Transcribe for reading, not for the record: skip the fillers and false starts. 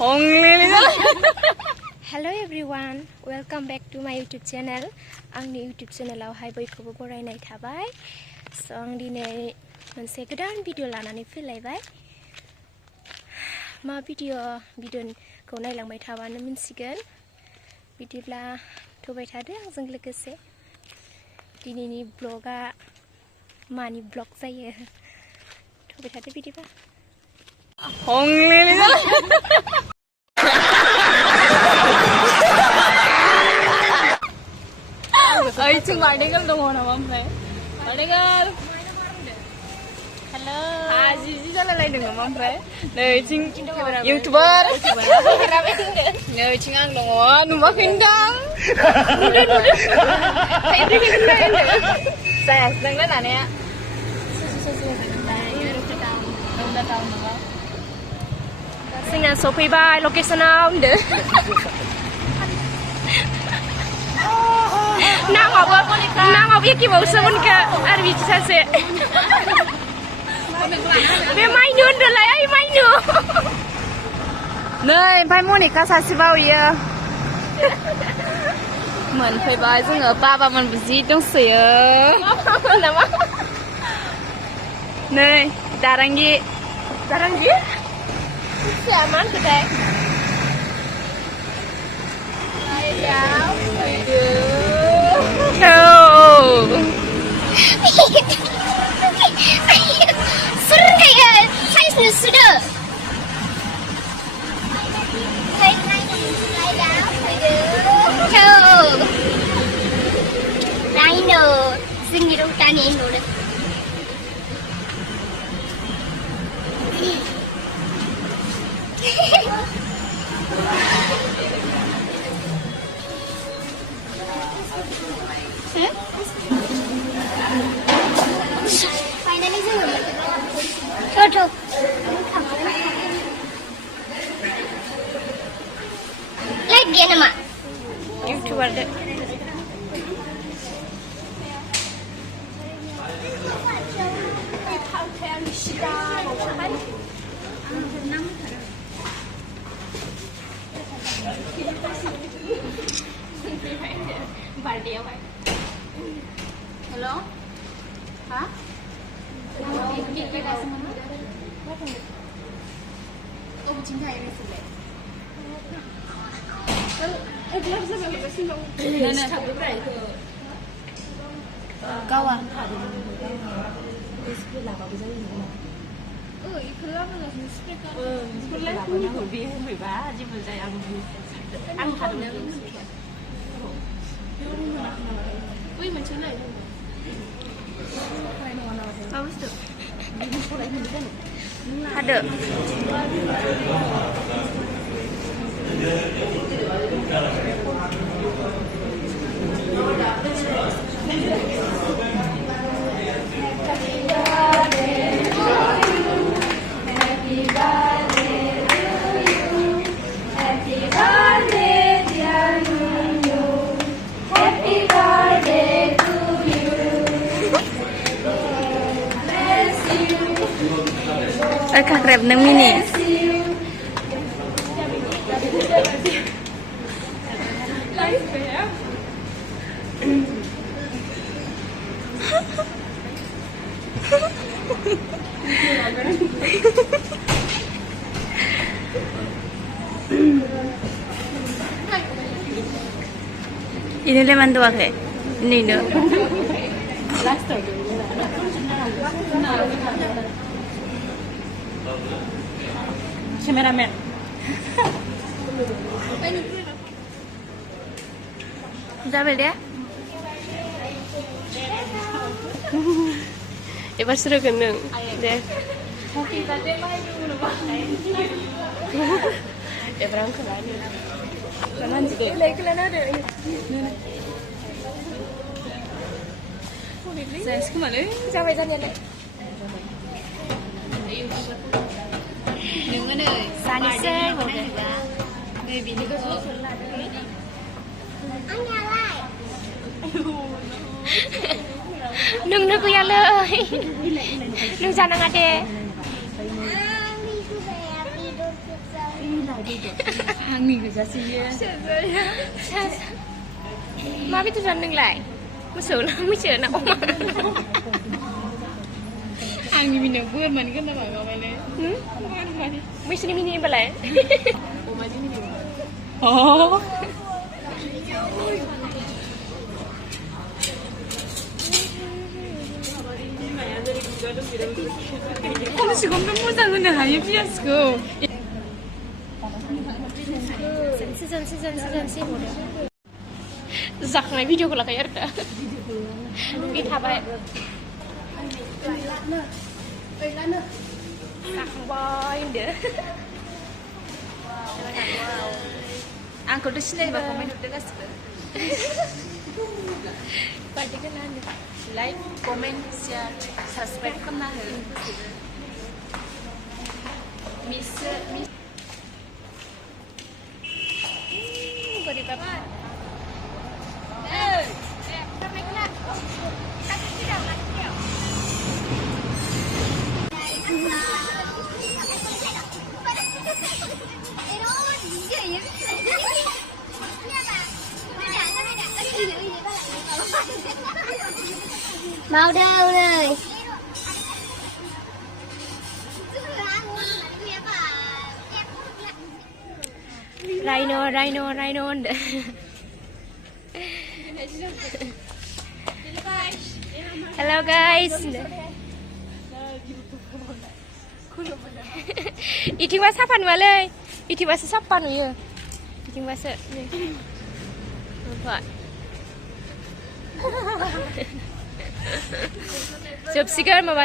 Hello everyone, welcome back to my YouTube channel. आंनि YouTube channelआवहाय बयखौबो बरायनाय थाबाय. So आं दिनै मोनसे गोदान भिडिअ लानानै फैलायबाय. मा भिडिअखौ नायलांबाय थाबानो मिन्थिगोन. बिदिब्ला थुबाय थादो आंजों लोगोसे. दिनैनि ब्लगआ मानि ब्लग जायो. थुबाय थादो बिदिबा. Itu Mardigal dong orang mampai. Mardigal. Halo. Haji jalan lain dengan mampai. Nih cing YouTuber. Nih cing ang dong. Numpak pindang. Saya sedang lan ya. Udah tahu nggak? Singa sophibai locationआव deh. Nangop ya kibau semen ke arbi sase. Be mainu ndalai ai mainu. Nei, pai Monica sasi bau ya. Mwnkhou जोङो बाबामोन बुजि दंसोयो. Nama? Nei, darangi. Darangi? Siaman kedai. Seru kayak size sudah. Rhino, sini rutan ini dulu. Tuh. Like dia nama. YouTuber deh. Hello? Hah? Oh, cinta ini sudah. Kawan. Ada. Kak rep nang mini. Ini lemon dua ke? Ini no. Cameraman. Jabe dia? Ibu seru keneng deh. Happy birthday mai dulu bah. Ya berang kelani. Kanan juga. Kelana ada. Saya kemana? Jabe jalan deh. Nương ơi, Sani xe một cái. người bị cái số. Anh nhà lại. Nung na kuya loy. Nung sana nga de. Happy birthday. आंनि गोजासैयो मा बेदर जानो नोंलाय मोसौ ना मैसो ना अमा आंनि मिनियाव बोरमानि खोना माबाबायलै मैसोनि मिनि होनबालाय अमानि मिनियाव खमसेखमथ' मोजां होनो हायो पियासखौ जानोसै जाखांनाय भिडिअखौ लाखायो आरो दा बे थाबाय जाखांबाय होनदो आंखौथ' सिनायबा कमेन्ट हरदो गासिबो बार्थडेखौ ला होनदो लाइक कमेन्ट शेयार साबसक्राइब खालामना हो मिस बोरैबा Mau đâu này. Rhino hoन्दो Hello guys इथिंबा साफा नुवालै इथिंबासो साफा नुयो इथिंबासो जोबसिगोन माबा